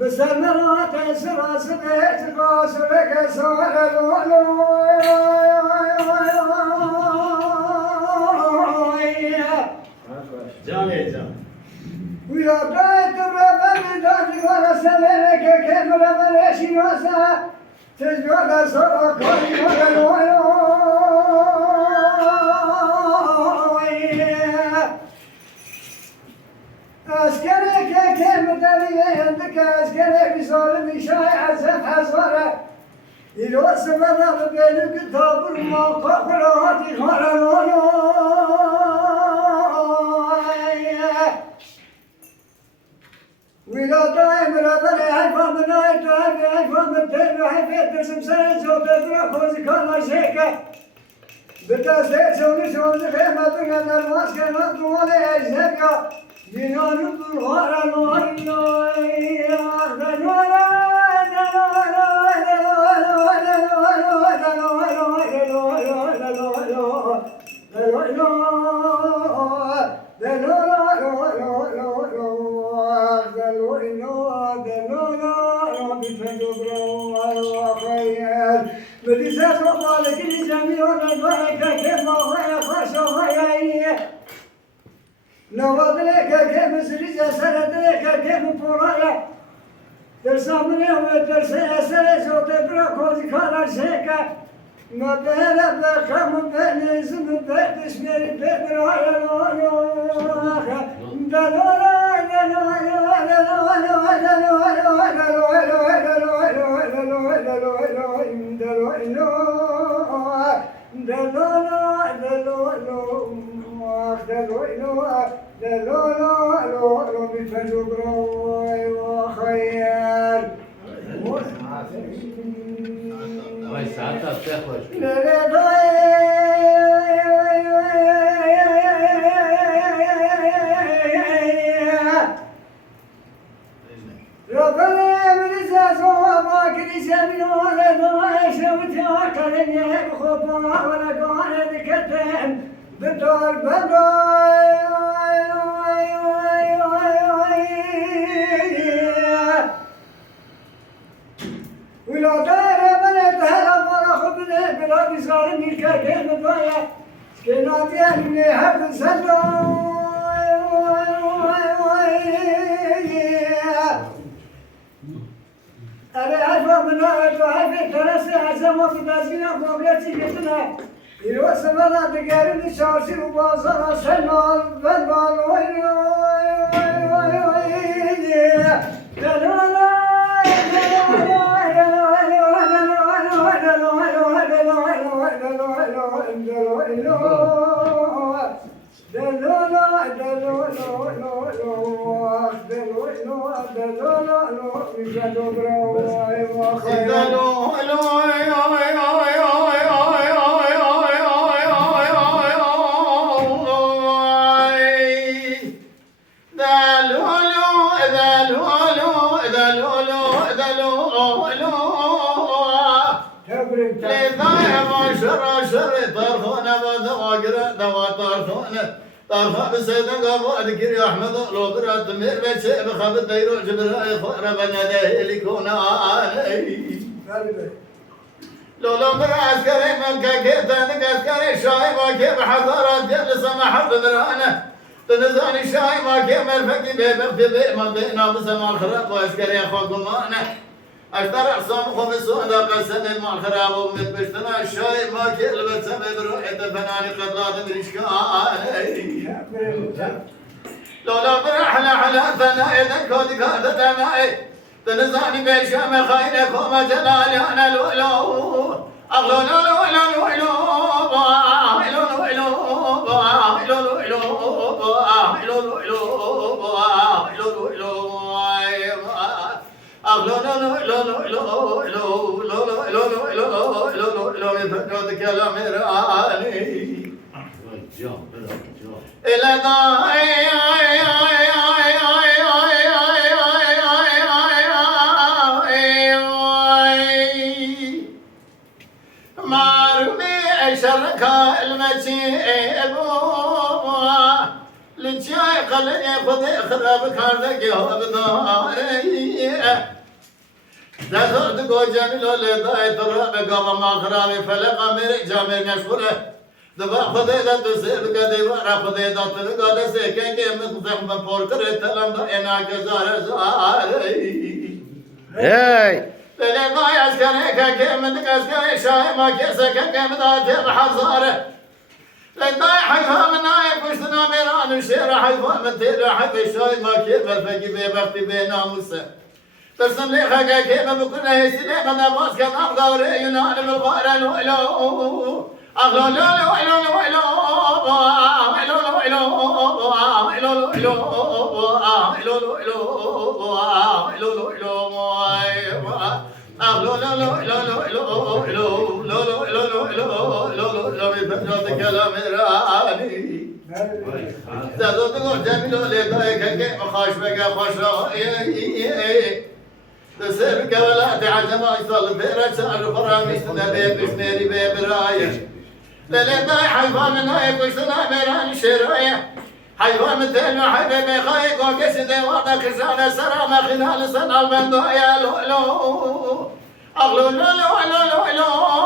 بس المرات سرا سبيت قاسرك سوال ويا بيت الربن دادي ورا سلك كيف ربن ايش يوسع تجود سرا كوني ورا أسكرك كم دليل عندك أسكرك بسولم شايع سفح صورة إلو سبنا بين كتاب الموقع خلواتي خلوانو ولا دائم ربنا عيفا من عيفا من تلو عيفا تسم سنة صوت تدرك وزكانا شيكا بتاسيت سوني سوني خيمة دنيا الماسكة نطلو عليها الزكاة Dinanı durharan نوادلك كم سريجة سردلك كم فرايا درسامني ودرس أسرع صوت براكوز خالد شيكا ما بين بكم بين زم بيت شمير بيت رايا طرفا بسيدنا قابو أذكر يا أحمد لو برات مير بيتشي بخبر ديرو جبرائي خورا بناديه لكونا علي لو برا عسكري من كاكيتانك عسكري شاي واكي بحضارات جبل سماح بدرانا تنزاني شاي واكي مرفقي بيبقى في ما بينا بسماح خراب وعسكري أخوكم أنا أشترع صامخو بسوء قسم مع الخراب ومن بشتنا الشاي ما كل بسبب بروحي تفناني قطلات مرشكاني لولا برحلة على ثنائي ذكودي كادة دمائي تنزاني بيشام خيرك وما جلالي أنا الولو أغلو لولو لولو إلى خلني خذي خراب كاردك يا بداري دخلت جو جميل لداي ترى بقام ما خرابي فلقى مري جامي نشوره دبا خذي ذا تسيب كذي ورا خذي ذا تلقى دسيكين كي مخزم بفور كرت لم ضينا كزار زاري هاي لأن ضايع عسكري كم من عسكري شاي ما كيسك كم ذاتي بحزاره لأن ضايع حيفا من نايف وشتنا ميران الشيرة حيفا من تيرا حيف الشاي ما كيف الفقي بيبختي بينا موسى ترسم لي خاكا كيف بكل هيسلي من أباس كان أبغى ينال بالغارة لولو أغلو لولو لولو لولو تسيبك ولا تعجب أيضا بيرك الفرامي سنبي بشميري ببراية للي حيفا من هاي كشتنا بيران شراية حيفا من تلو حبيبي خايق وكسدي وضع كشان سرام خلال سنة البندوية لولو أغلو لولو لولو لولو